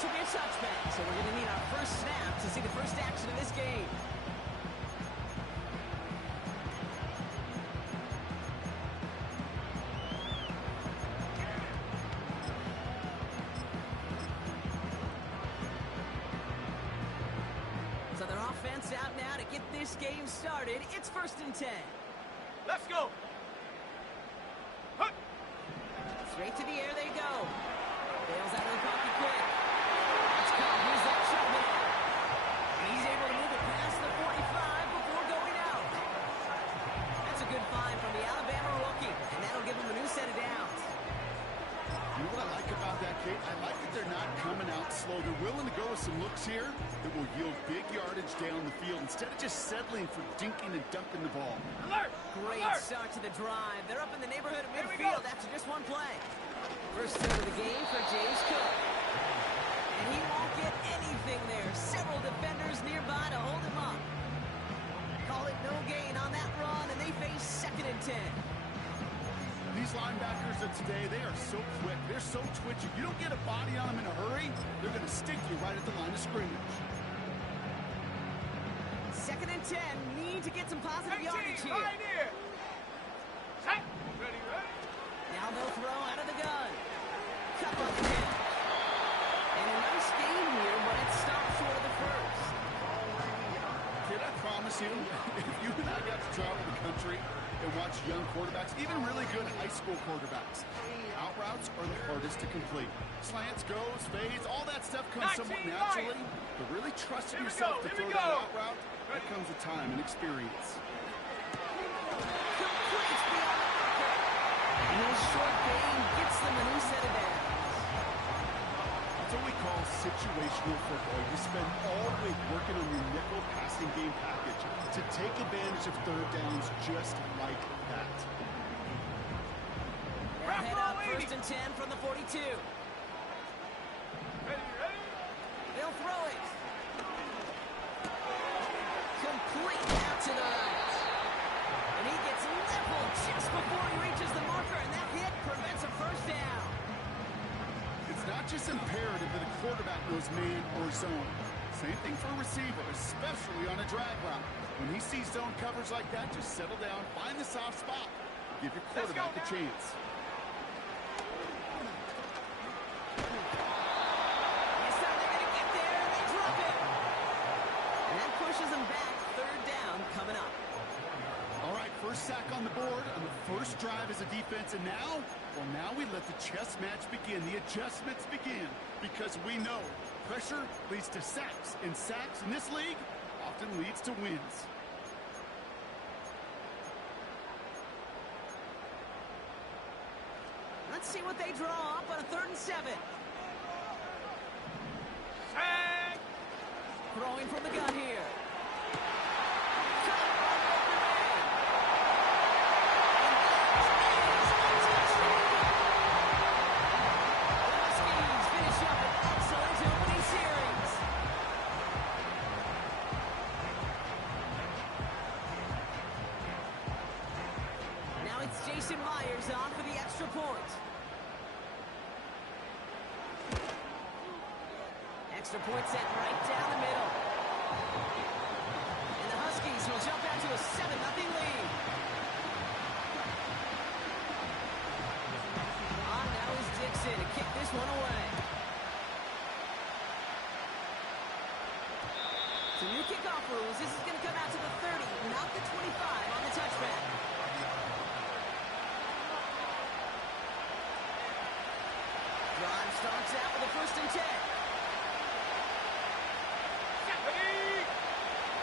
This will be a touchback, so we're going to need our first snap to see the first action of this game. So their offense out now to get this game started. It's 1st and 10. Let's go. Straight to the air they go. Bails out of the pocket quick. Let's go. Here's that shotgun. And he's able to move it past the 45 before going out. That's a good find from the Alabama rookie, and that'll give him a new set of downs. You know what I like about that, Kate? I like that they're not coming out slow. They're willing to go with some looks here that will yield big yardage down the field instead of just settling for dinking and dunking the ball. Alert! Great Alert! start to the drive. They're up in the neighborhood of midfield after just one play. First throw of the game for James Cook. And he won't get anything there. Several defenders nearby to hold him up. Call it no gain on that run, and they face 2nd and 10. These linebackers of today, they are so quick. They're so twitchy. You don't get a body on them in a hurry, they're going to stick you right at the line of scrimmage. 2nd and 10. Need to get some positive yardage here. Right here. Set. Ready, ready. Now they'll throw out of the gun. Couple of hits. And a nice game here, but it stopped short of the first. Kid, I promise you, if you and I got to travel the country and watch young quarterbacks, even really good high school quarterbacks, out routes are the hardest to complete. Slants, goes, fades, all that stuff comes somewhat naturally, but really trusting yourself to throw that out route, that comes with time and experience. Completes beyond the marker. And his short gain gets them a new set of downs. That's what we call situational football. You spend all week working on your nickel passing game package to take advantage of third downs just like that. They'll head out 1st and 10 from the 42. Ready, ready. They'll throw it. Complete out to the right. And he gets leveled just before he reaches the marker, and that hit prevents a first down. It's not just imperative that a quarterback knows man or zone. Same thing for a receiver, especially on a drag route. When he sees zone coverage like that, just settle down, find the soft spot. Give your quarterback a chance. This time they're going to get there, and they drop it. And that pushes them back. 3rd down coming up. All right, first sack on the board on the first drive as a defense, and now, well, now we let the chess match begin. The adjustments begin, because we know pressure leads to sacks, and sacks in this league often leads to wins. Let's see what they draw up on a 3rd and 7. Sack. Throwing from the gun here. Jason Myers on for the extra point. Extra point set right down the middle. And the Huskies will jump out to a 7-0 lead. On now is Dixon to kick this one away. So new kickoff rules. This is going to come out to the 30, not the 25 on the touchback. Drive starts out with a 1st and 10. Ready.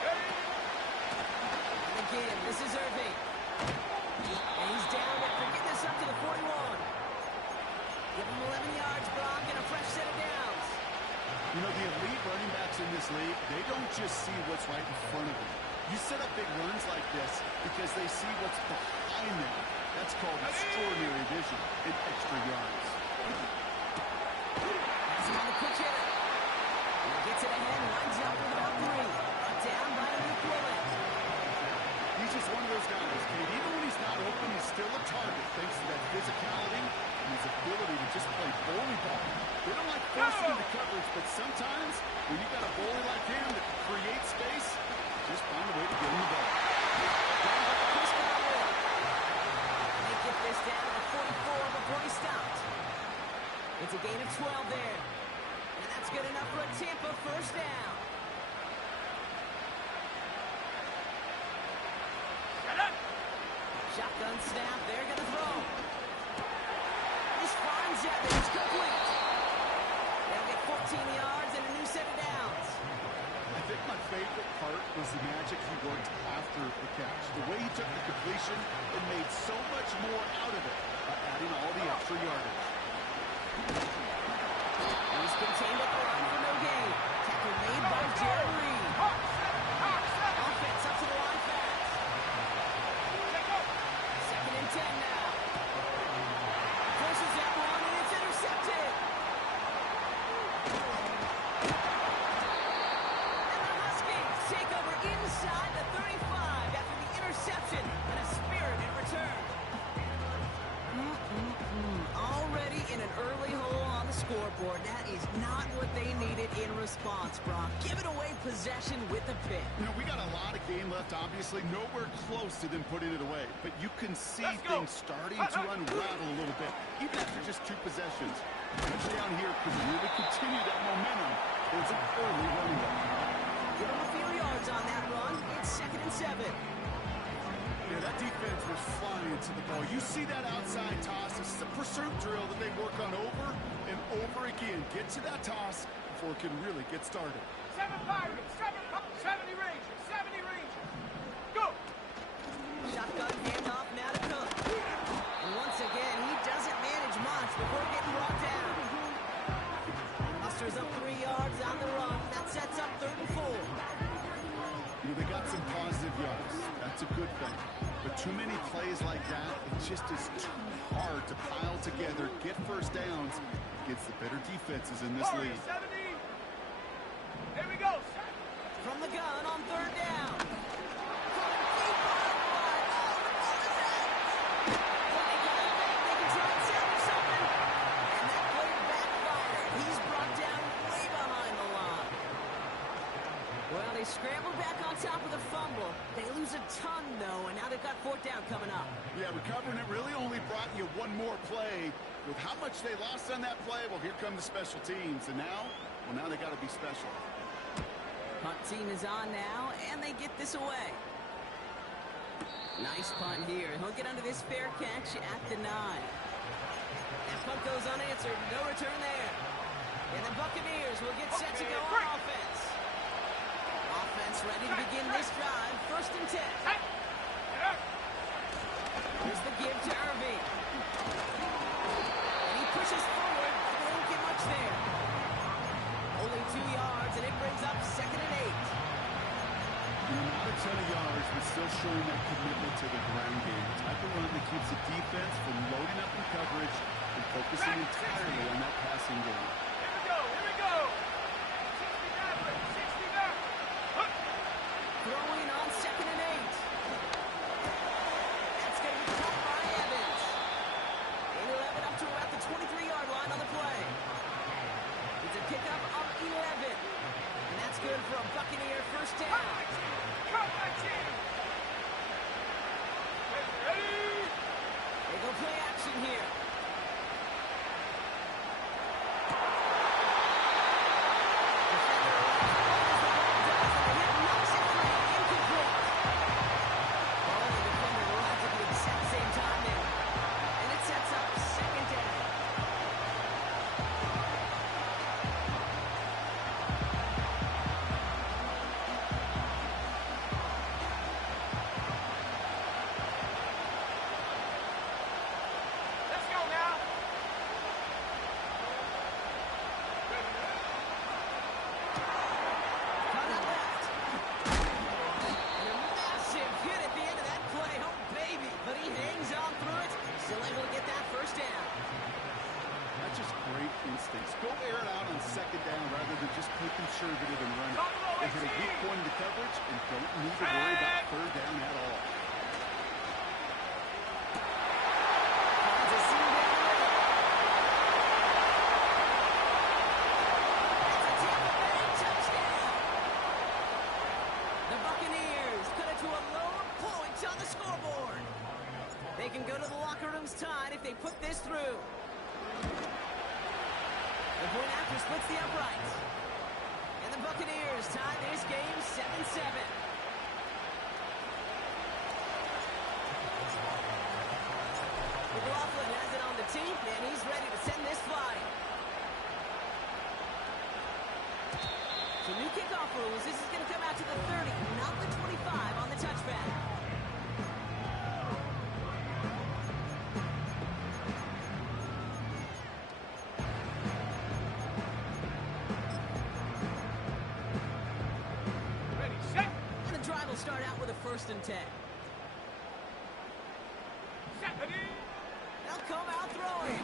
Ready. And again, this is Irving. And he's down after getting this up to the 41. Give him 11 yards, Brock, and a fresh set of downs. You know, the elite running backs in this league, they don't just see what's right in front of them. You set up big runs like this because they see what's behind them. That's called extraordinary vision and extra yards. Has him on the quick hitter. And he gets it ahead and lines up with about 3. Brought down by Luke Willett. He's just one of those guys, Kate. Even when he's not open, he's still a target thanks to that physicality and his ability to just play bully ball. They don't like forcing into coverage, but sometimes when you got a goalie like him that can create space, just find a way to get him the ball. They get this down to 44 before he stopped. It's a gain of 12 there. And that's good enough for a Tampa first down. Shut up. Shotgun snap, they're going to throw. This finds Evans, complete. They'll get 14 yards and a new set of downs. I think my favorite part was the magic he worked after the catch. The way he took the completion and made so much more out of it by adding all the extra yardage. He's contained at the line for no gain. Tackle made by Jerry Reed. Offense up to the line fast. Second and 10 now. Forces that one, and it's intercepted. And the Huskies take over inside the 35 after the interception and a spirited return. Already in an early hole on the scoreboard. That is not what they needed in response, Brock. Giving away possession with a pick. You know, we got a lot of game left, obviously. Nowhere close to them putting it away. But you can see things starting to unravel a little bit, even after just 2 possessions. Touchdown here could really continue that momentum. There's an early running back. Give him a few yards on that run. It's 2nd and 7. Yeah, that defense was flying to the ball. You see that outside toss. This is a pursuit drill that they work on over and over again. Get to that toss before it can really get started. 7 Pirates, 70 Rangers, 70 Rangers. Go! Shotgun handoff now to Cook. And once again, he doesn't manage much before getting brought down. Musters up 3 yards on the run. That sets up 3rd and 4. You know, they got some positive yards. That's a good thing. But too many plays like that, it just is too hard to pile together, get first downs against the better defenses in this league. 70. Here we go. From the gun on 3rd down. Throwing deep on the line. Oh, the ball is out. Well, they got it back. They can try and salvage something. And that play backfired. He's brought down way behind the line. Well, they scrambled back on top of the fumble. They lose a ton, though, and now they've got 4th down coming up. Yeah, recovering it really only brought you one more play. With how much they lost on that play, well, here come the special teams. And now, well, now they got to be special. Punt team is on now, and they get this away. Nice punt here. He'll get under this fair catch at the 9. That punt goes unanswered. No return there. And the Buccaneers will get set to go on offense. Offense ready to begin this drive. 1st and 10. Here's the give to Irving. And he pushes forward, but they don't get much there. Only 2 yards, and it brings up 2nd and 8. Not a ton of yards, but still showing that commitment to the ground game. The type of run that keeps the defense from loading up in coverage and focusing entirely on that passing game. Here we go. 60 back. Throwing on 2nd and 8. That's going to be caught by Evans. And he'll have it up to about the 23-yard line on the play. It's a pickup of 11. And that's good for a Buccaneer first down. Come my team. Ready? They go play action here. Let's go now. Cut out left. And a massive hit at the end of that play. Oh, baby. But he hangs on through it. Still able to get that first down. That's just great instincts. Go air it out on 2nd down rather than just play conservative and run it. They hit a weak point in the coverage and don't need to worry about 3rd down at all. Finds a seam down the middle. They can go to the locker rooms tied if they put this through. The point after splits the uprights. And the Buccaneers tie this game 7-7. McLaughlin has it on the team, and he's ready to send this flying. So new kickoff rules. This is going to come out to the 30, not the 25 on the touchback. Ready, set. And the drive will start out with a 1st and 10. They'll come out throwing.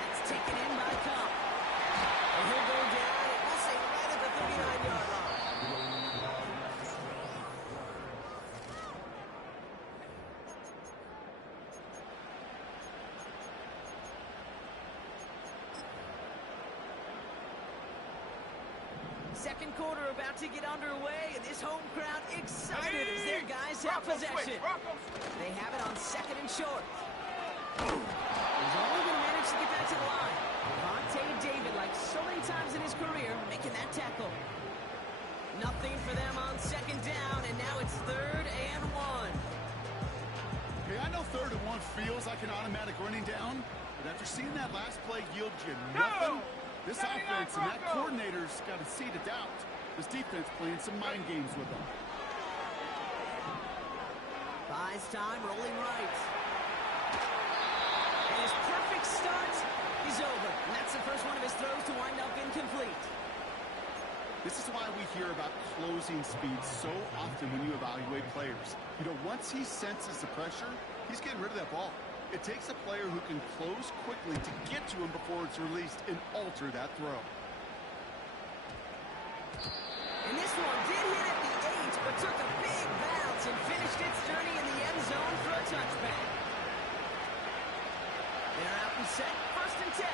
That's taken in by Cup. And he'll go down, and we'll say right at the 39-yard line. Second quarter about to get underway, and this home crowd excited as their guys have possession. They have it on 2nd and short. He's only going to manage to get back to the line. Vontae David, like so many times in his career, making that tackle. Nothing for them on 2nd down, and now it's 3rd and 1. Okay, I know 3rd and 1 feels like an automatic running down, but after seeing that last play yield you nothing, this offense and that coordinator's got a seed of doubt. This defense playing some mind games with them. Buys time, rolling right. And his perfect start is over. And that's the first one of his throws to wind up incomplete. This is why we hear about closing speed so often when you evaluate players. You know, once he senses the pressure, he's getting rid of that ball. It takes a player who can close quickly to get to him before it's released and alter that throw. And this one did hit at the 8, but took a big bounce and finished its journey in the end zone for a touchback. They're out and set. 1st and 10.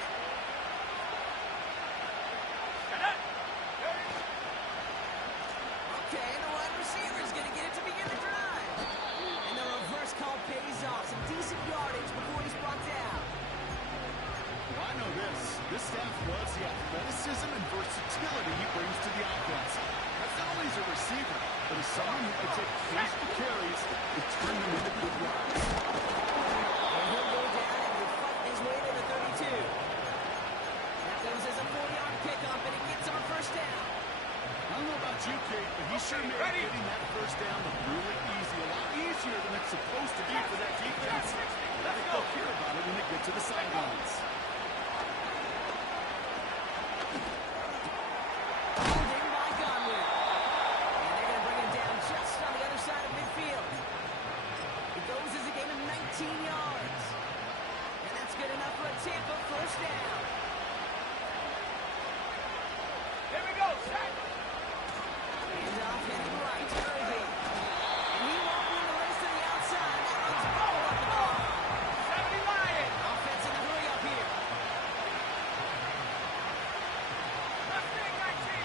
Okay, the wide receiver is going to get it to begin the drive. And the reverse call pays off. Some decent yardage before he's brought down. Well, I know this. This staff loves the athleticism and versatility he brings to the offense. That's not only as a receiver, but as someone who can take hasty carries and turn them into good yards. And he'll go down and will fight his way to the 32. That goes as a 4-yard pickup, and it gets our 1st down. I don't know about you, Kate, but he sure made getting that 1st down look really easy. A lot easier than it's supposed to be for that defense. I think they'll hear about it when they get to the sidelines. Pulled in by Godwin. And they're going to bring him down just on the other side of midfield. It goes as a gain of 19 yards. And that's good enough for a Tampa 1st down. Here we go, set. And off heading right, Irving. And he won't win the race to the outside. That one's balled up the ball. 70 Lion. Offense in a hurry up here. First thing, 19.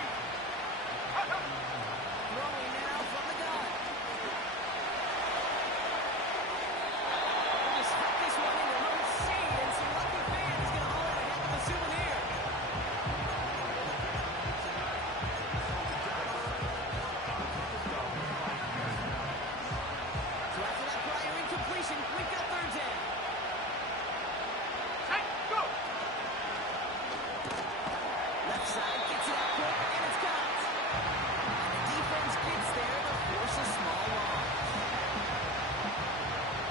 Throwing now from the gun. Just put this one into low C, and some lucky fan is going to haul it a heck of a souvenir. So after that prior incompletion, we've got 3rd down. Set, go. Left side gets it out quick, and it's caught. And the defense gets there to force a small loss.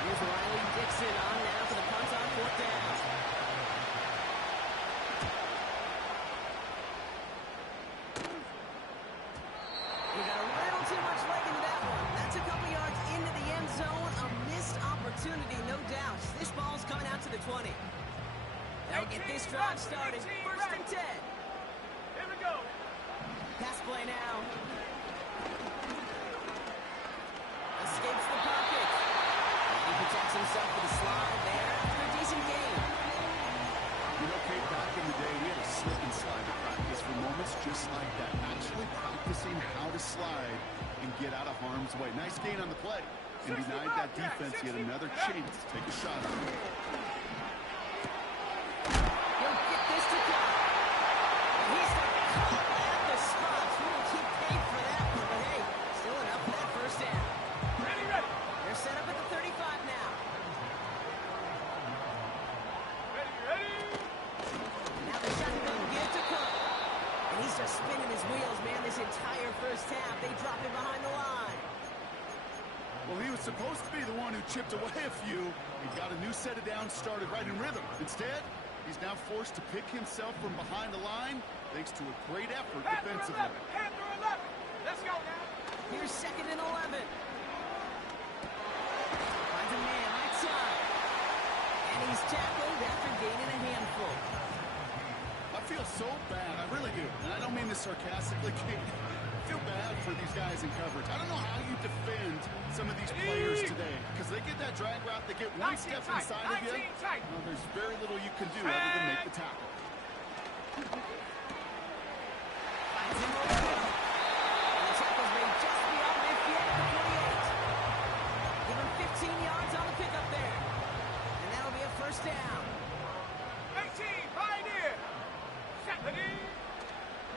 Here's Riley Dixon on now for the punt on 4th down. He got a little too much leg into that one. That's a couple yards into the end zone. A missed opportunity, no doubt. This ball's coming out to the 20. They'll get this drive started. 1st and 10. Here we go. Pass play now. Escapes the pocket. He protects himself with a slide there after a decent game. You know, Kate, back in the day, we had a slip and slide to practice for moments just like that. Actually practicing how to slide and get out of harm's way. Nice gain on the play. and denied that defense yet another chance to take a shot on him. He'll get this to go. He's caught at the spot. We will keep paid for that one, but hey, still enough for that first down. Ready. They're set up at the 35 now. Ready. Now the shotgun give to Cook. And he's just spinning his wheels, man, this entire first half. They drop him behind the line. Well, he was supposed to be the one who chipped away a few and got a new set of downs started right in rhythm. Instead, he's now forced to pick himself from behind the line thanks to a great effort defensively. Hand through 11. Let's go now. Here's 2nd and 11. Finds a man right side. And he's tackled after gaining a handful. I feel so bad, I really do. And I don't mean this sarcastically. I feel bad for these guys in coverage. I don't know how you defend some of these players today because they get that drag route, they get one step inside of you. Well, there's very little you can do other than make the tackle. Finds him over the middle. And the tackle's made just beyond midfield at the 48. Give him 15 yards on the pickup there. And that'll be a first down. 18, Pioneer. Set, ready.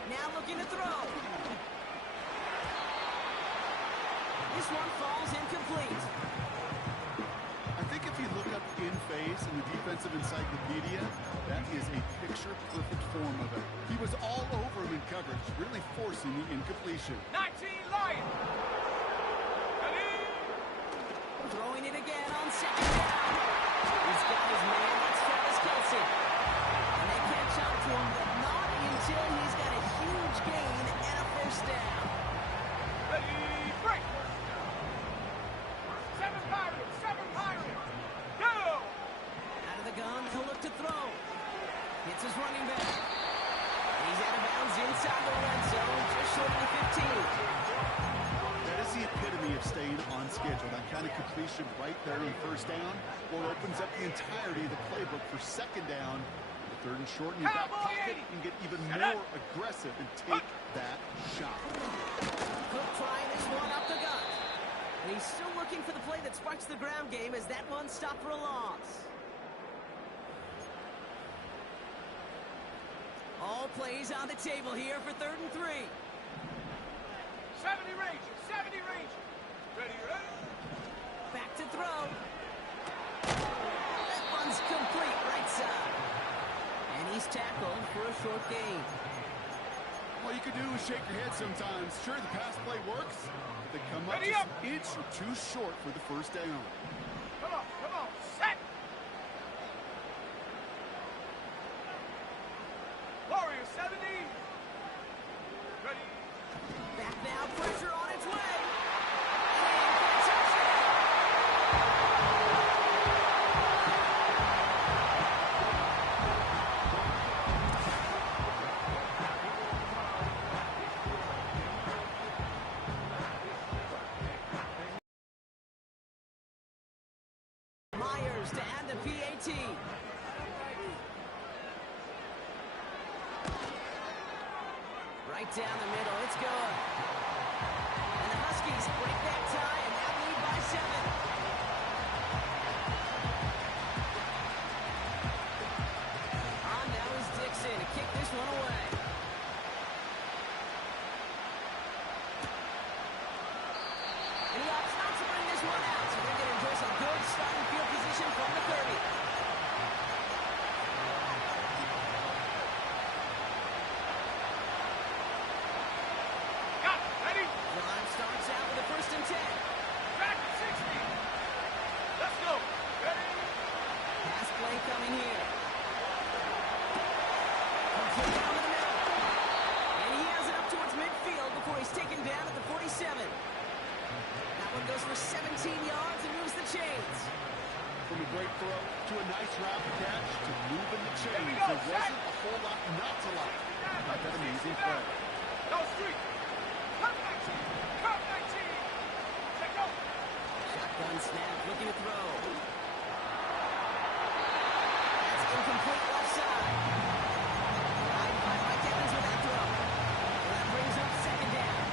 Now looking to throw. This one falls incomplete. I think if you look up in phase in the defensive encyclopedia, that is a picture-perfect form of it. He was all over him in coverage, really forcing the incompletion. 19, Lion. Ready. Throwing it again on 2nd down. He's got his man. That's Travis Kelce. And they catch up to him, but not until he's got a huge gain and a first down. Ready, break. 7 Pirates. Go. Out of the gun, he'll look to throw. Hits his running back. He's out of bounds inside the red zone, just short of the 15. That is the epitome of staying on schedule. That kind of completion right there on first down, well, it opens up the entirety of the playbook for 2nd down. The 3rd and short in your back pocket, you can get even more aggressive and take that shot. Cook trying this one up the gut. And he's still looking for the play that sparks the ground game as that one stopped for a loss. All plays on the table here for 3rd and 3. 70 Rangers. Ready. Back to throw. That one's complete right side. And he's tackled for a short gain. All you can do is shake your head sometimes. Sure, the pass play works, but they come up Ready just up. an inch or two short for the first down. Come on. Set. Warrior 70. Ready. Back now, pressure on its way. And for a touchdown. Myers to add the PAT. Right down the middle, it's good. And the Huskies break that tie and now lead by 7. On now is Dixon to kick this one away. And he opts not to bring this one out, so they're going to enjoy some good starting field position from the 30. Got it. Ready. Drive starts out with a 1st and 10. Back to 60. Let's go. Ready. Pass play coming here. Complete down the middle. And he has it up towards midfield before he's taken down at the 47. That one goes for 17 yards and moves the chains. From a great throw to a nice rapid catch to moving the chains. we go, There wasn't a whole lot not to like about that amazing play. No street. Cut 19. Check out. Shotgun snap, looking to throw. That's incomplete left side. Mike Evans with that throw. And that brings up 2nd down.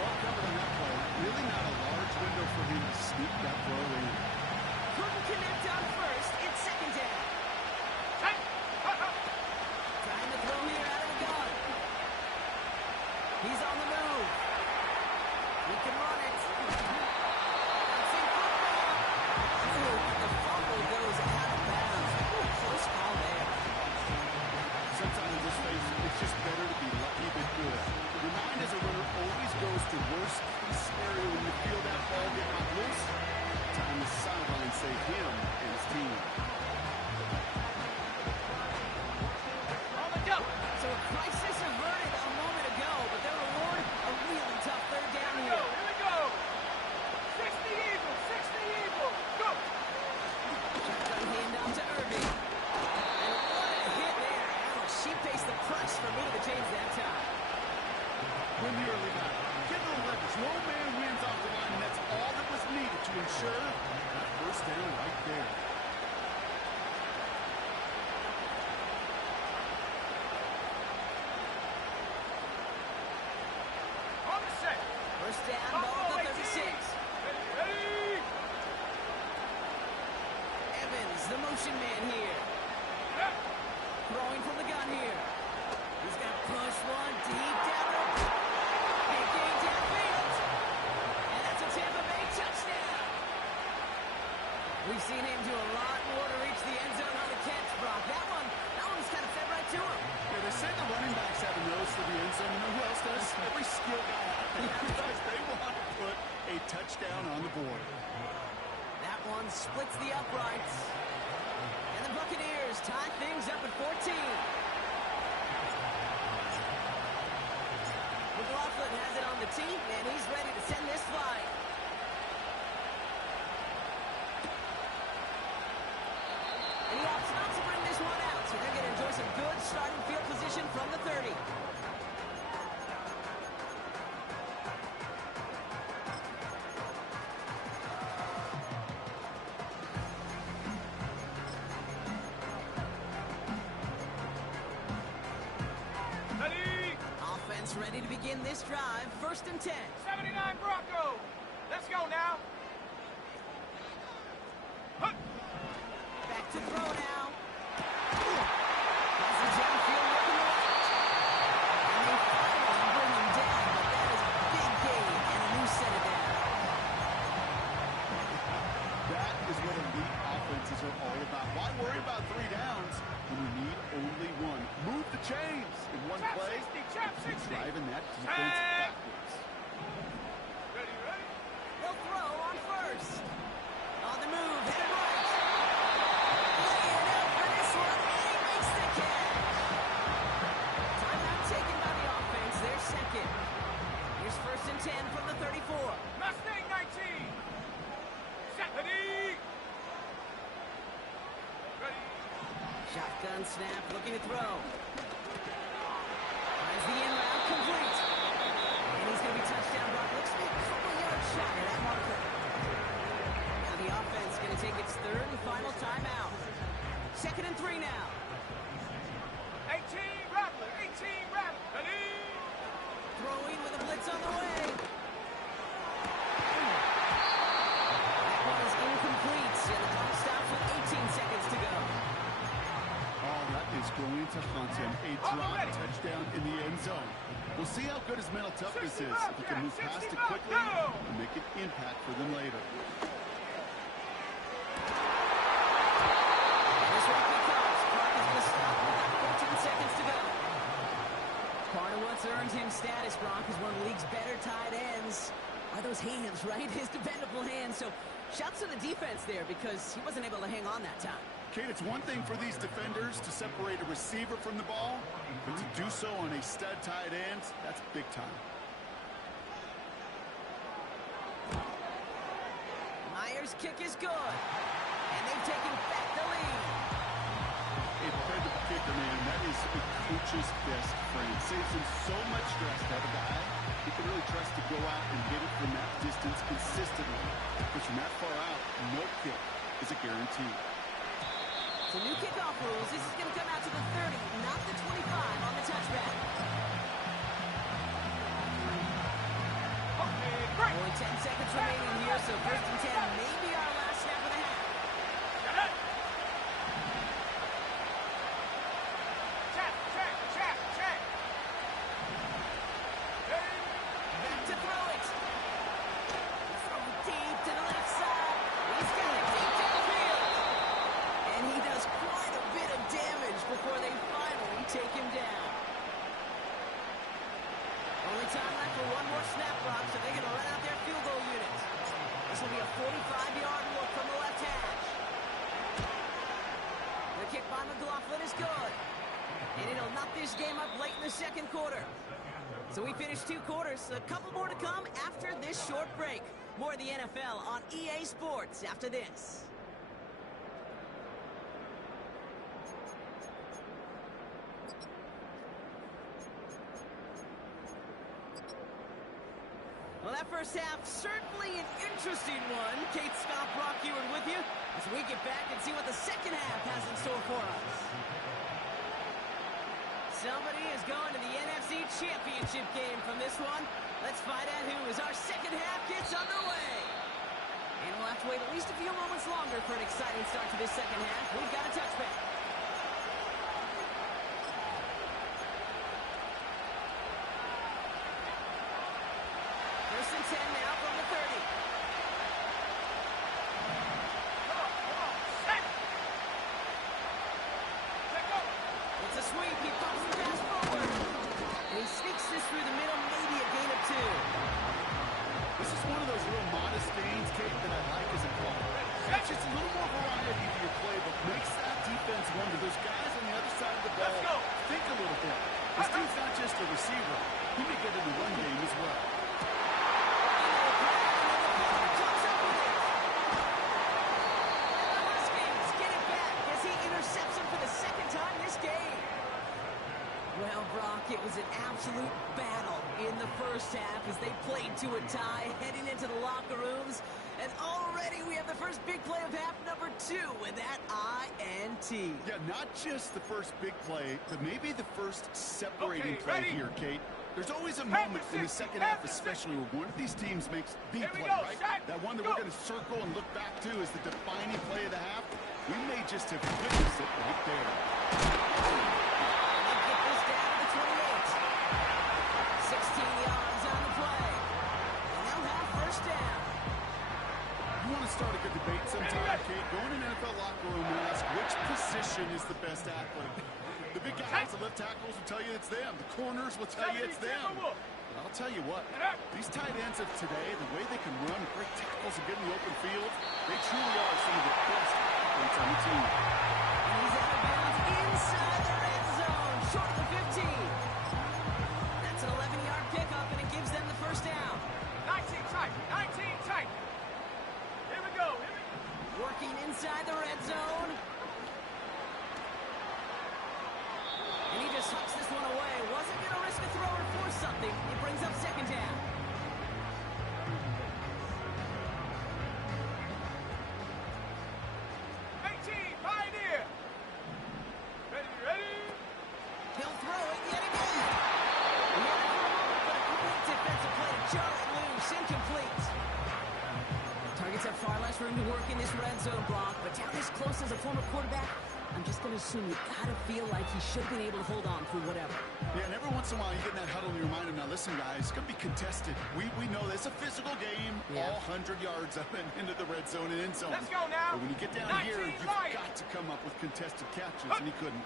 Well covered on that play. Really not a large window for him connect on first. It's second down. Hey! Trying to throw here out of the gun. He's on the move. He can run it. Bouncing football. Oh, the fumble goes out of bounds. Ooh, close call there. Sometimes in this phase, it's just better to be lucky than good. Your mind as a runner always goes to worst case scenario when you feel that ball get knocked loose. Time to sideline save him and his team. On the double. So a crisis averted a moment ago, but their reward, a really tough third down Here here. we go. 60 Eagles, 60 Eagles. Go. Shotgun handoff to Irving. And what a hit there. Oh, she faced the press for moving the chains that time. Win the early battle. Get a little leverage. No man wins off the line, and that's all that was needed to ensure that first down right there. On the set. First down, ball at the 36. Ready. Evans, the motion man here. Yep. Throwing from the gun here. He's got push one deep down the big gain downfield. And that's a Tampa Bay touchdown. We've seen him do a lot more to reach the end zone on the catch, Brock. That one's kind of fed right to him. Yeah, they say the running backs have a nose for the end zone. You know who else does? Every skill guy out there because they want to put a touchdown on the board. That one splits the uprights. And the Buccaneers tie things up at 14. McLaughlin has it on the tee, and he's ready to send this flight. And he opts not to bring this one out, so they're going to enjoy some good starting field position from the 30. Ready. Offense ready to begin this drive. First and 10. 79 Bronco. Let's go now. Huh. Back to throw now. Passes downfield looking left. And they finally bring him down, but that is a big gain and a new set of down. That is what elite offenses are all about. Why worry about 3 downs when you need only one? Move the chains in one Trap play. 60, trap 60. Driving that defense backwards. Ready, ready. They'll throw on first. On the move, headed right. Laying out for this one, and he makes the catch. Timeout taken by the offense, their second. Here's first and 10 from the 34. Mustang 19. Set. Ready. Ready. Shotgun snap, looking to throw. Finds the in route, complete. And he's going to be touchdown. Brock looks for a couple-yard shot at that marker. Now the offense going to take its third and final timeout. Second and 3 now. 18 Rattler. 18 Rattler. Ready. Throwing with a blitz on the way. That one is incomplete, and the clock stops with 18 seconds to go. Oh, that is going to haunt him. A drop touchdown in the end zone. We'll see how good his mental toughness is. If he can move past it quickly and make an impact for them later. This one kickoff. Clark is going to stop with 14 seconds to go. Part of what's earned him status, Brock, is one of the league's better tight ends. Are those hands, right? His dependable hands. So shouts to the defense there because he wasn't able to hang on that time. Kate, it's one thing for these defenders to separate a receiver from the ball, but to do so on a stud tight end, that's big time. Myers' kick is good. And they've taken back the lead. A dependable kicker, man, that is a coach's best friend. Saves him so much stress to have a guy he can really trust to go out and hit it from that distance consistently. Because from that far out, no kick is a guarantee. So new kickoff rules. This is going to come out to the 30, not the 25 on the touchback. Okay, great. Only 10 seconds remaining here, so first and 10 may be our last snap of the half. this game up late in the second quarter. So we finished 2 quarters. A couple more to come after this short break. More of the NFL on EA Sports after this. Well, that first half, certainly an interesting one. Kate Scott, Brock Ewart with you as we get back and see what the second half has in store for us. Somebody is going to the NFC Championship game from this one. Let's find out who as our second half gets underway. And we'll have to wait at least a few moments longer for an exciting start to this second half. We've got a touchback. First and 10 now from the 30. It's a sweep. He pops the pass forward. And he sneaks this through the middle, maybe a gain of 2. This is one of those real modest gains, Kate, that I like as a call. It's just a little more variety to your play, but makes that defense wonder. Those guys on the other side of the ball think a little bit. This dude's not just a receiver. He may get in the run game as well. Well, Brock, it was an absolute battle in the first half as they played to a tie, heading into the locker rooms. And already we have the first big play of half number 2 with that INT. Yeah, not just the first big play, but maybe the first separating play here, Kate. There's always a moment in the second half, especially where one of these teams makes the play, right? That one that we're going to circle and look back to as the defining play of the half. We may just have witnessed it right there. 16 yards on the play. And they'll have first down. You want to start a good debate sometime, Kate. Go in an NFL locker room and ask which position is the best athlete. The big guys, the left tackles will tell you it's them. The corners will tell you it's them. But I'll tell you what, these tight ends of today, the way they can run, great tackles and get in the open field, they truly are some of the best athletes on the team. And he's out of bounds inside the red zone, short of the 15. That's an 11-yard pickup, and it gives them the first down. 19 tight. 19 tight. Here we go. Working inside the red zone. And he just hucks this one away. Wasn't going to risk a throw or force something. It brings up second down. Pioneer. Ready? He'll throw it yet again. But a quick defensive play to jar it loose. Incomplete. Targets have far less room to work in this red zone block, but down this close as a former quarterback, I'm just going to assume you got to feel like he should have been able to hold on through whatever. Yeah, and every once in a while you get in that huddle and you remind him, now listen, guys, it's going to be contested. We know this is a physical game, all 100 yards up and into the red zone and end zone. Let's go now. But when you get down here, you've got to come up with contested catches, and he couldn't.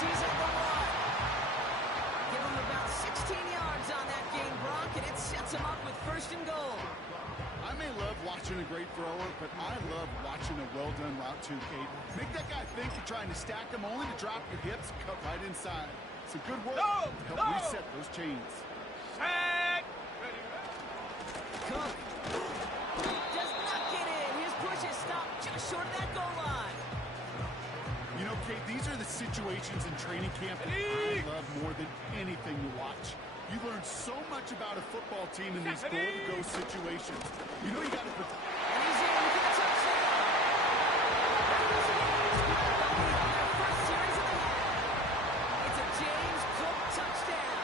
He's at the 1. Give him about 16 yards on that gain, Brock, and it sets him up with first and goal. I may love watching a great thrower, but I love watching a well-done route too, Kate. Make that guy think you're trying to stack him only to drop your hips, cut right inside. It's a good work to help reset those chains. Set. Ready. Cook does not get in. His push is stopped just short of that goal line. You know, Kate, these are the situations in training camp that I love more than anything to watch. You learn so much about a football team in these goal-to-go situations. You know you got to put... And he's in with a touchdown. Their first series of the half. It's a James Cook touchdown.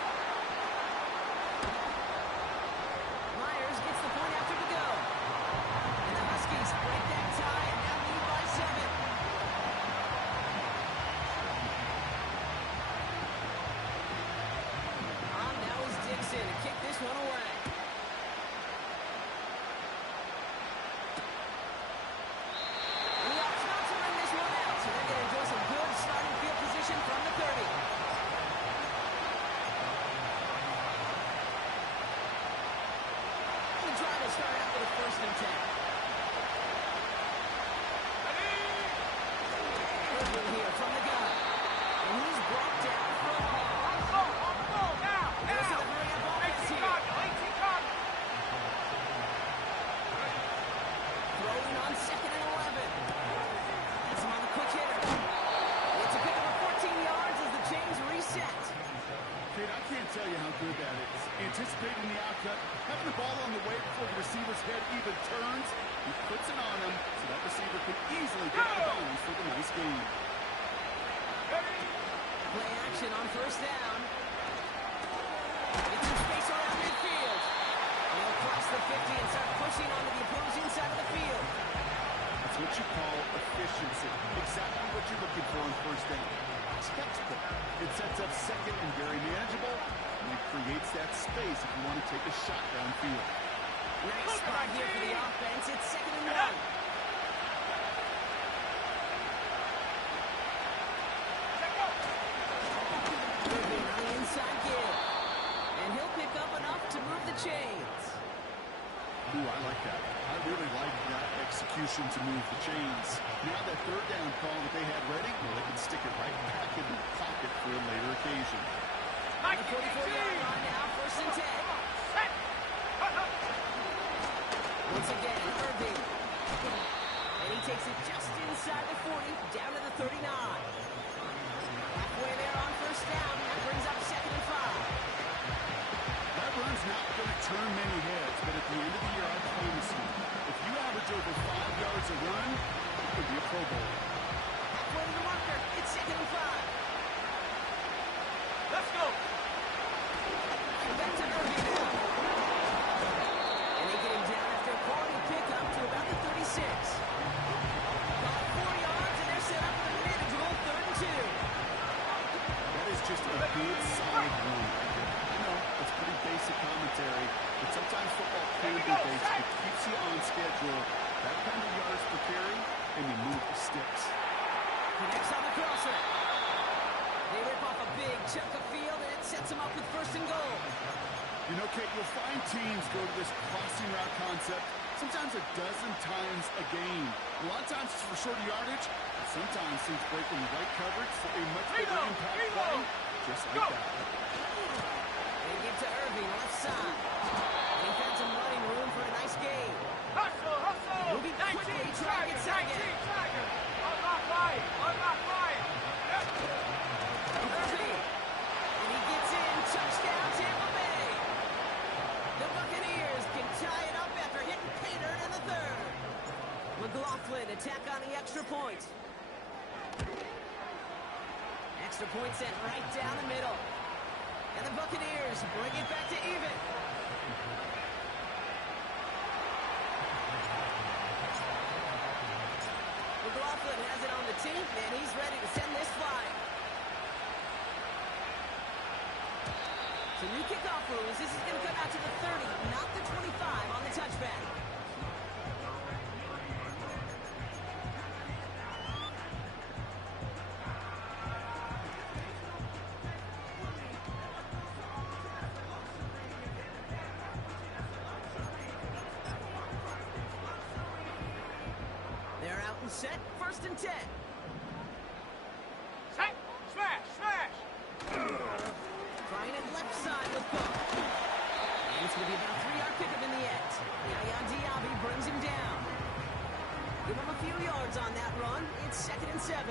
Myers gets the point after the go. And the Huskies break that tie and now lead by 7. To kick this one away. Irving here from the gun. And he's brought down for a ball. On the goal, now, There's now. a hurry up offense 18 here. Cardinal, 18 Cardinal. Throwing on 2nd and 11. That's him on the quick hitter. It's a pick up of 14 yards as the chains reset. Kid, I can't tell you how good that is. Anticipating the outcut, having the ball on the way before the receiver's head even turns, he puts it on him so that receiver can easily get out of bounds for the nice gain. Play action on 1st down. It's in space around midfield. And he'll cross the 50 and start pushing onto the opposing side of the field. That's what you call efficiency. Exactly what you're looking for on 1st down. Textbook. It sets up 2nd and very manageable, and it creates that space if you want to take a shot downfield. Nice spot here for the offense. It's 2nd and 1. Irving on the inside give. And he'll pick up enough to move the chains. Ooh, I like that. I really like that execution to move the chains. Now that 3rd down call that they had ready, well, they can stick it right back in the pocket for a later occasion. On the 44-yard line now, 1st and 10. Once again, Irving. And he takes it just inside the 40, down to the 39. Halfway there on 1st down. That brings up 2nd and 5. That run's not going to turn many heads, but at the end of the year, I promise you, if you average over 5 yards a run, it could be a Pro Bowl. Halfway to the marker. It's 2nd and 5. Let's go. And back to Irving now. And they get him down after a quality pickup to about the 36. Got 4 yards, and they're set up for a manageable 3rd and 2. That is just a good, solid run. I know, it's pretty basic commentary, but sometimes football can be basic. It keeps you on schedule. That kind of yards per carry, and you move the sticks. Connects on the crosser. They rip off a big chunk of field, and it sets them up with 1st and goal. You know, Kate, you'll find teams go to this crossing route concept sometimes a dozen times a game. A lot of times it's for shorter yardage, but sometimes teams break in the right coverage for a much bigger impact play, just like that. They give to Irving, left side. He found some running room for a nice gain. Hustle, hustle. Moving quickly, 19 trying to get Tiger, 19 second. Tiger. Unlock line, unlock line. Yep. Irving. And he gets in. Touchdown, Tampa Bay. The Buccaneers can tie it up after hitting Pater in the 3rd. McLaughlin attack on the extra point. Extra point sent right down the middle. And the Buccaneers bring it back to even. McLaughlin has it on the team, and he's ready to send this flying. So new kickoff rules. This is going to come out to the 30, not the 25 on the touchback. They're out and set. 1st and 10. Set, smash, smash. Trying it left side with Cook. And it's going to be about a 3-yard pickup in the end. Yaya Diaby brings him down. Give him a few yards on that run. It's 2nd and 7.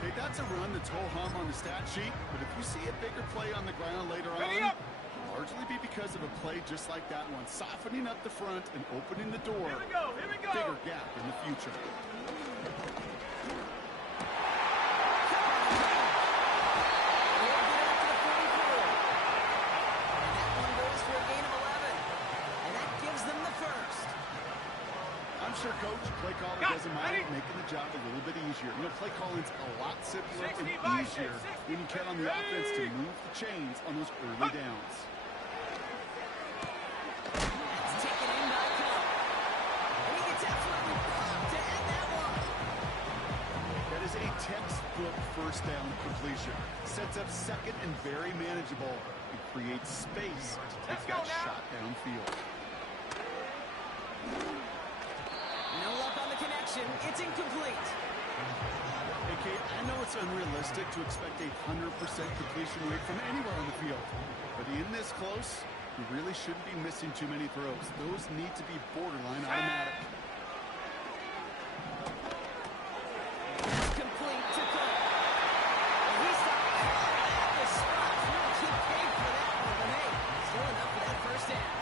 Okay, that's a run that's ho-hum on the stat sheet, but if you see a bigger play on the ground later Ready on, up. it'll largely be because of a play just like that one, softening up the front and opening the door. Here we go, here we go. Bigger gap in the future. I'm sure Coach Play Caller doesn't mind making the job a little bit easier. You know, play calling's a lot simpler and 60 by easier 60. when you count on the offense to move the chains on those early downs. That's taken in by Cook. And he gets absolutely pumped to end that one. That is a textbook 1st down completion. Sets up 2nd and very manageable. It creates space to take that shot downfield. No luck on the connection. It's incomplete. Hey, Kate, I know it's unrealistic to expect a 100% completion rate from anywhere on the field. But in this close, you really shouldn't be missing too many throws. Those need to be borderline automatic. It's complete to Cook. And he stopped at the spot. Really keep paid for that one, but hey, still enough for that first down.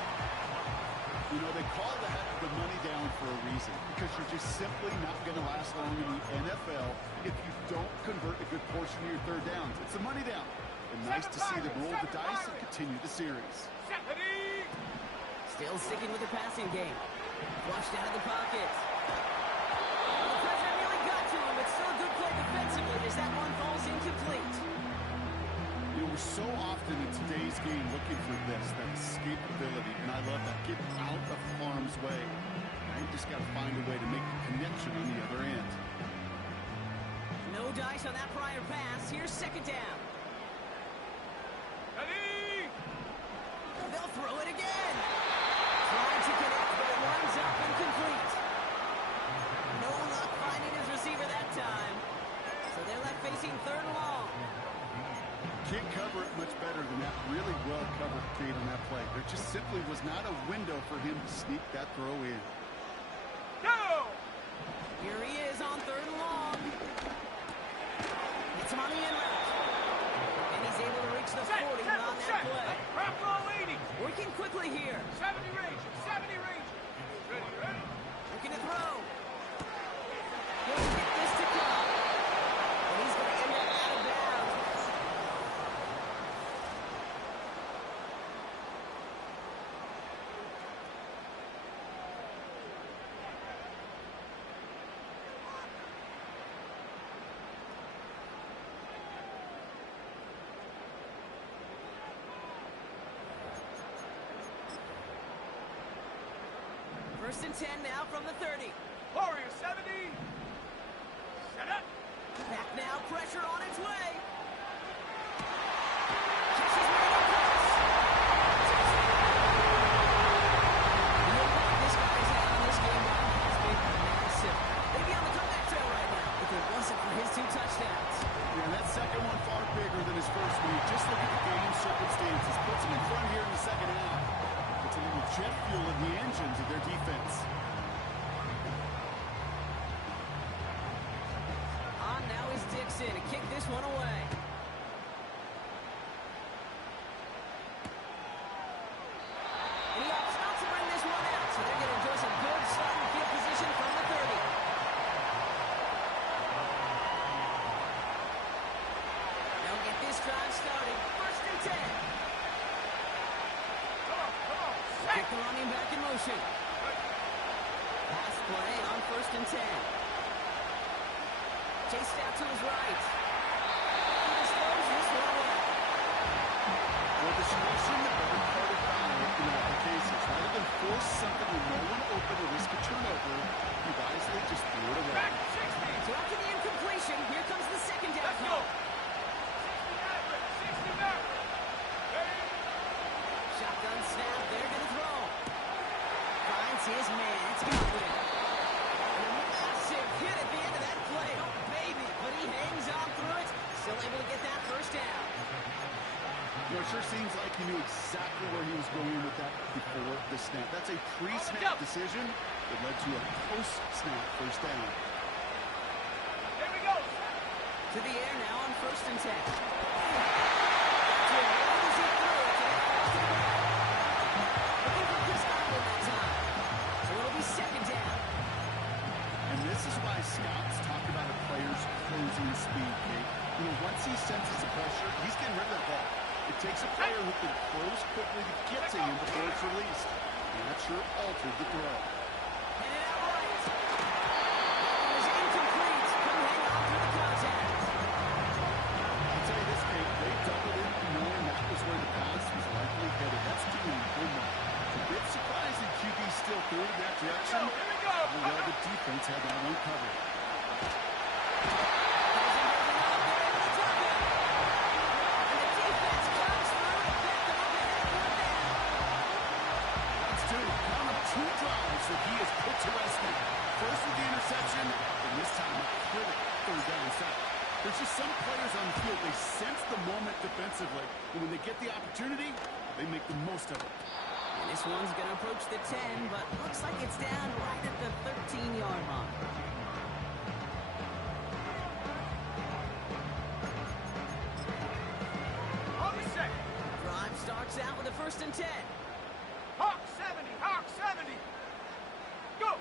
You know, they call that the money down for a reason, because you're just simply not going to last long in the NFL if you don't convert a good portion of your third downs. It's a money down. And nice to see them roll the dice and continue the series. Still sticking with the passing game. Flushed out of the pocket. Well, the pressure nearly got to him, but still a good play defensively as that one falls incomplete. You know, we're so often in today's game looking for this, that escapability, and I love that. Get out of harm's way. Now you just got to find a way to make the connection on the other end. No dice on that prior pass. Here's second down. Ready? They'll throw it again. Trying to connect, but it winds up incomplete. No luck finding his receiver that time. So they're left facing third and long. Can't cover it much better than that. Really well covered, Kate, on that play. There just simply was not a window for him to sneak that throw in. Go! Here he is on third and long. It's him on the in route. And he's able to reach the 40 on that play. Prep roll 80. Working quickly here. 70 range. 70 range. Ready, ready? Looking to throw. He'll get this to come. And he's going to end up out of bounds. First and 10 now from the 30. Warrior 70. Set up. Back now, pressure on its way. Catches made a pass. The impact this guy's had on this game has been massive. They'd be on the comeback trail right now if it wasn't for his 2 touchdowns. Yeah, that second one far bigger than his first one. Just look at the game circumstances. Puts him in front here in the second half. Puts a little jet fuel in the engines of their defense. On now is Dixon to kick this one away. And he opts not to bring this one out, so they're going to enjoy some good starting field position from the 30. They'll get this drive started. First and 10. Come on, come on. Get the running back in motion. Pass play on first and 10. Chased out to his right. He just throws this one away. Well, the solution that better part of foul in a lot of cases, rather than force something with no one open or risk a turnover, he wisely just threw it away. Back 60. So after the incompletion, here comes the second down Let's go. call. 60 Maverick. 60 Maverick. Ready? Shotgun snap, they're going to throw. Finds his man, it's Godwin. And a massive hit at the end of that play. Oh, baby, but he hangs on through it. Still able to get that first down. You know, it sure seems like he knew exactly where he was going with that before the snap. That's a pre-snap decision that led to a post-snap first down. Here we go. To the air now on first and 10. Got to him right as he threw it to get first and 10. Looking for Chris Godwin that time. So it'll be second down. And this is why scouts talk about a player's closing speed, Kate. You know, once he senses the pressure, he's getting rid of the ball. It takes a player who can close quickly to get to him before it's released. And that sure altered the throw. Headed out right. That one is incomplete. Couldn't hang on through the contact. I'll tell you this, Kate, they doubled it knowing that was where the pass was likely headed. That's doing good now. It's a bit surprising QB still threw it in that direction. Here we go. How well the defense had that one covered. Two drives that he has put to rest now. First with the interception, and this time a critical third down sack. There's just some players on the field, they sense the moment defensively, and when they get the opportunity, they make the most of it. And this one's going to approach the 10, but looks like it's down right at the 13-yard line. On the set. Drive starts out with a 1st and 10. Hawk 70. Hawk 70. Go.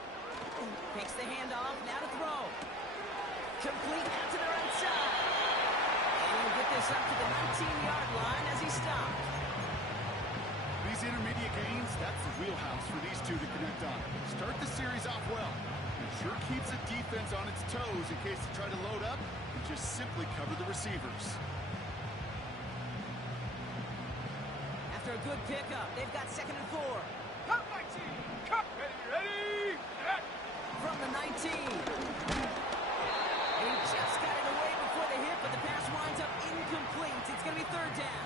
Takes the handoff, now to throw. Complete out to the right side. And he'll get this up to the 19-yard line as he stopped. These intermediate gains, that's the wheelhouse for these two to connect on. Start the series off well. It sure keeps the defense on its toes in case they try to load up and just simply cover the receivers. After a good pickup, they've got 2nd and 4. Cut 19. Cut. Ready. Set. From the 19. He just got it away before the hit, but the pass winds up incomplete. It's going to be 3rd down.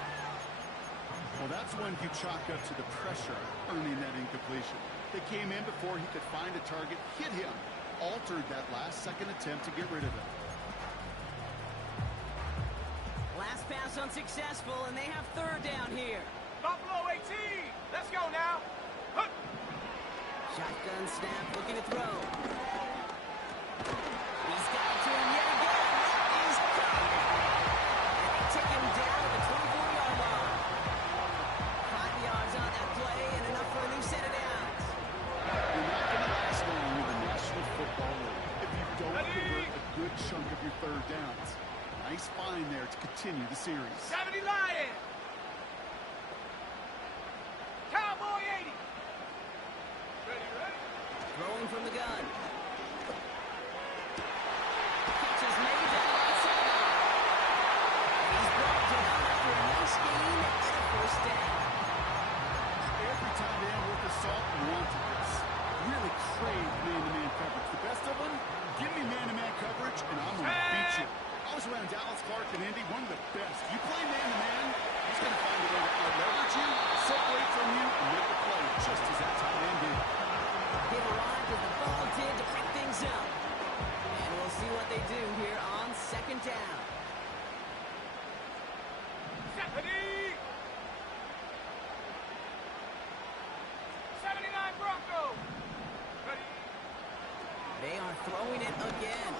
Well, that's when you chalk up to the pressure earning that incompletion. They came in before he could find a target, hit him, altered that last-second attempt to get rid of it. Last pass unsuccessful, and they have 3rd down here. Buffalo 18. Let's go now. Hup. Shotgun snap, looking to throw. He's got it to him yet again. That is good. And they take him down at the 24-yard line. 5 yards on that play, and enough for a new set of downs. You're not going to last long in the National Football League if you don't convert a good chunk of your 3rd downs. Nice find there to continue the series. 70 Lions. Cowboy 80. Ready. Throwing from the gun. Catch is made down the right sideline. He's brought down after a nice gain and a 1st down. Every tight end worth of salt wanted this. Really crave man-to-man coverage. The best of them, give me man-to-man coverage, and I'm going to beat you. I was around Dallas, Clark, and Indy, one of the best. You play man-to-man, he's going to find a way to out-leverage you, separate from you, and make the play just as that tight end did. He arrived as the ball did to break things up. And we'll see what they do here on 2nd down. 70. 79 Broncos. Ready. They are throwing it again.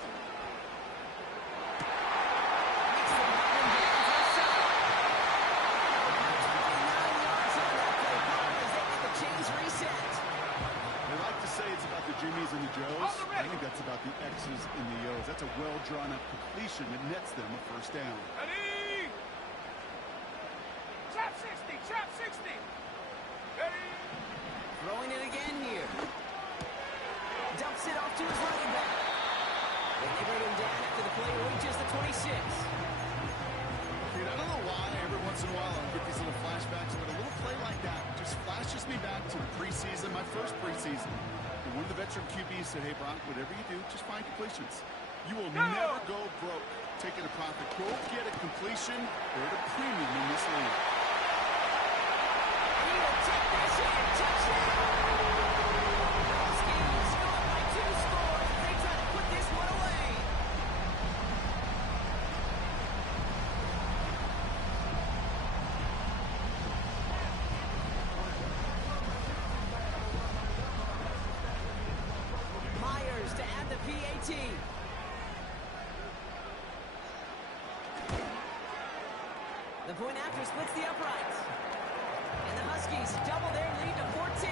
Makes the ball in bounds left side. 29 yards on that play clock as they get the chains reset. They like to say it's about the Jimmies and the Joes. On the ready. I think that's about the X's and the O's. That's a well-drawn-up completion that nets them a 1st down. Ready. Trap 60. Trap 60. Ready. Throwing it again here. Dumps it off to his running back. And they bring him down after the play reaches the 26. Dude, I don't know why every once in a while I get these little flashbacks, but a little play like that just flashes me back to the preseason, my first preseason. And one of the veteran QBs said, hey, Brock, whatever you do, just find completions. You will never go broke taking a profit. Go get a completion. They're at a premium in this league. He will take this in. Touchdown! Huskies go up by 2 scores as they try to put this one away. Myers to add the PAT. The point after splits the uprights. And the Huskies double their lead to 14.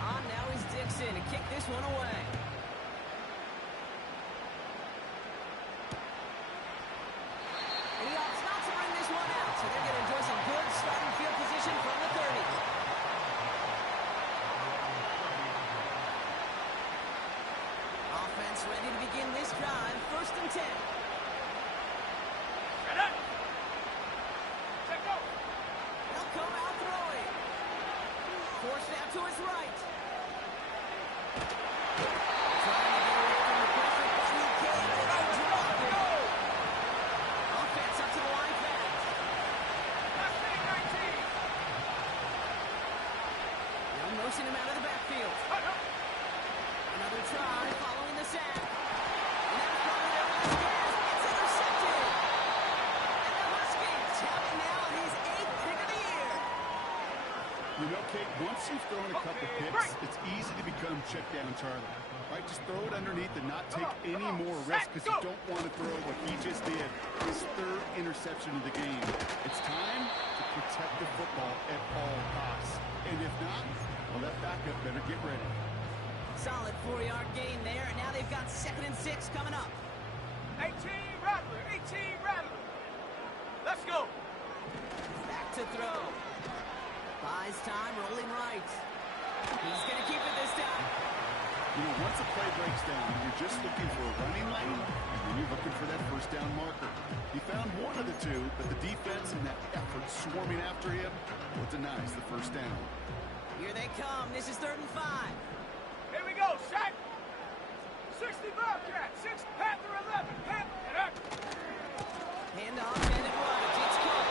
On now is Dixon to kick this one away. And he opts not to bring this one out, so they're going to enjoy some good starting field position from the 30. Offense ready to begin this drive. 1st and 10. Set up. Set go. They'll come out throwing. Forced out to his right. You know, Kate, once you've thrown a couple picks, it's easy to become check down Charlie. Right? Just throw it underneath and not take any more risk because you don't want to throw what he just did, his third interception of the game. It's time to protect the football at all costs. And if not, well, that backup better get ready. Solid 4-yard gain there, and now they've got 2nd and 6 coming up. 18 Rattler, 18 Rattler. Let's go. Back to throw. Buys time, rolling right. He's going to keep it this time. You know, once a play breaks down, you're just looking for a running lane, and then you're looking for that first down marker. He found one of the two, but the defense and that effort swarming after him will denies the first down. Here they come. This is 3rd and 5. Here we go, set. 60 Bobcat, 6 Panther 11, Panther, and up. Hand off, and it right. It's Cook.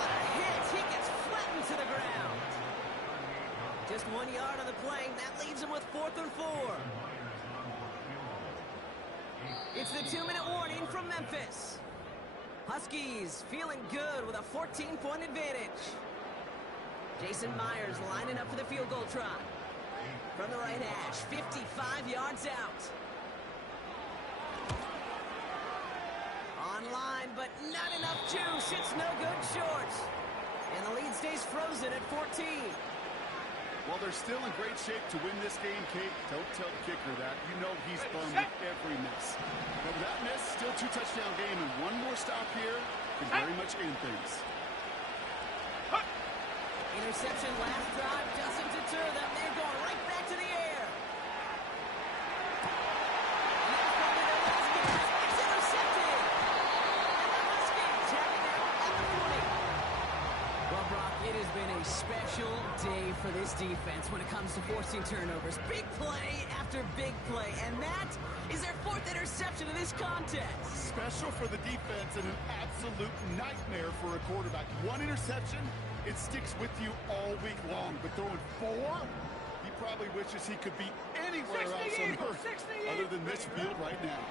What a hit. He gets flattened to the ground. Just 1 yard on the play. That leaves him with 4th and 4. It's the 2-minute warning from Memphis. Huskies feeling good with a 14-point advantage. Jason Myers lining up for the field goal try. From the right hash, 55 yards out. Online, but not enough juice. It's no good short. And the lead stays frozen at 14. While they're still in great shape to win this game, Kate, don't tell the kicker that. You know he's bummed with every miss. But with that miss, still 2 touchdown game, and one more stop here can very much end things. Interception last drive doesn't deter them. They're going right back to the air. And that's probably their last game. It's intercepted. And the Huskies have it now at the 40. Well, Brock, it has been a special day for this defense when it comes to forcing turnovers. Big play after big play, and that is their 4th interception of this contest. Special for the defense and an absolute nightmare for a quarterback. 1 interception, it sticks with you all week long. But throwing 4, he probably wishes he could be anywhere else on earth other than this field right now.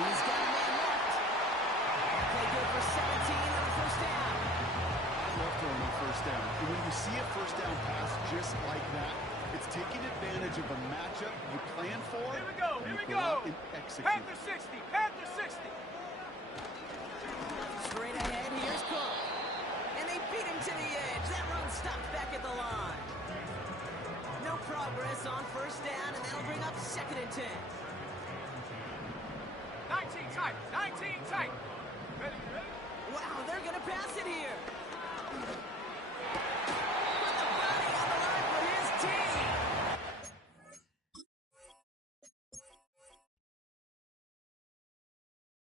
He's got a man left. Play good for 17 on the first down. I love throwing on first down. And when you see a first down pass just like that, it's taking advantage of a matchup you plan for. Here we go, here we go. And execute. Panther 60, Panther 60. Straight ahead, here's Cook. And they beat him to the edge. That run stopped back at the line. No progress on first down, and that'll bring up 2nd and 10. 19 tight, 19 tight. Ready, ready? Wow, they're going to pass it here.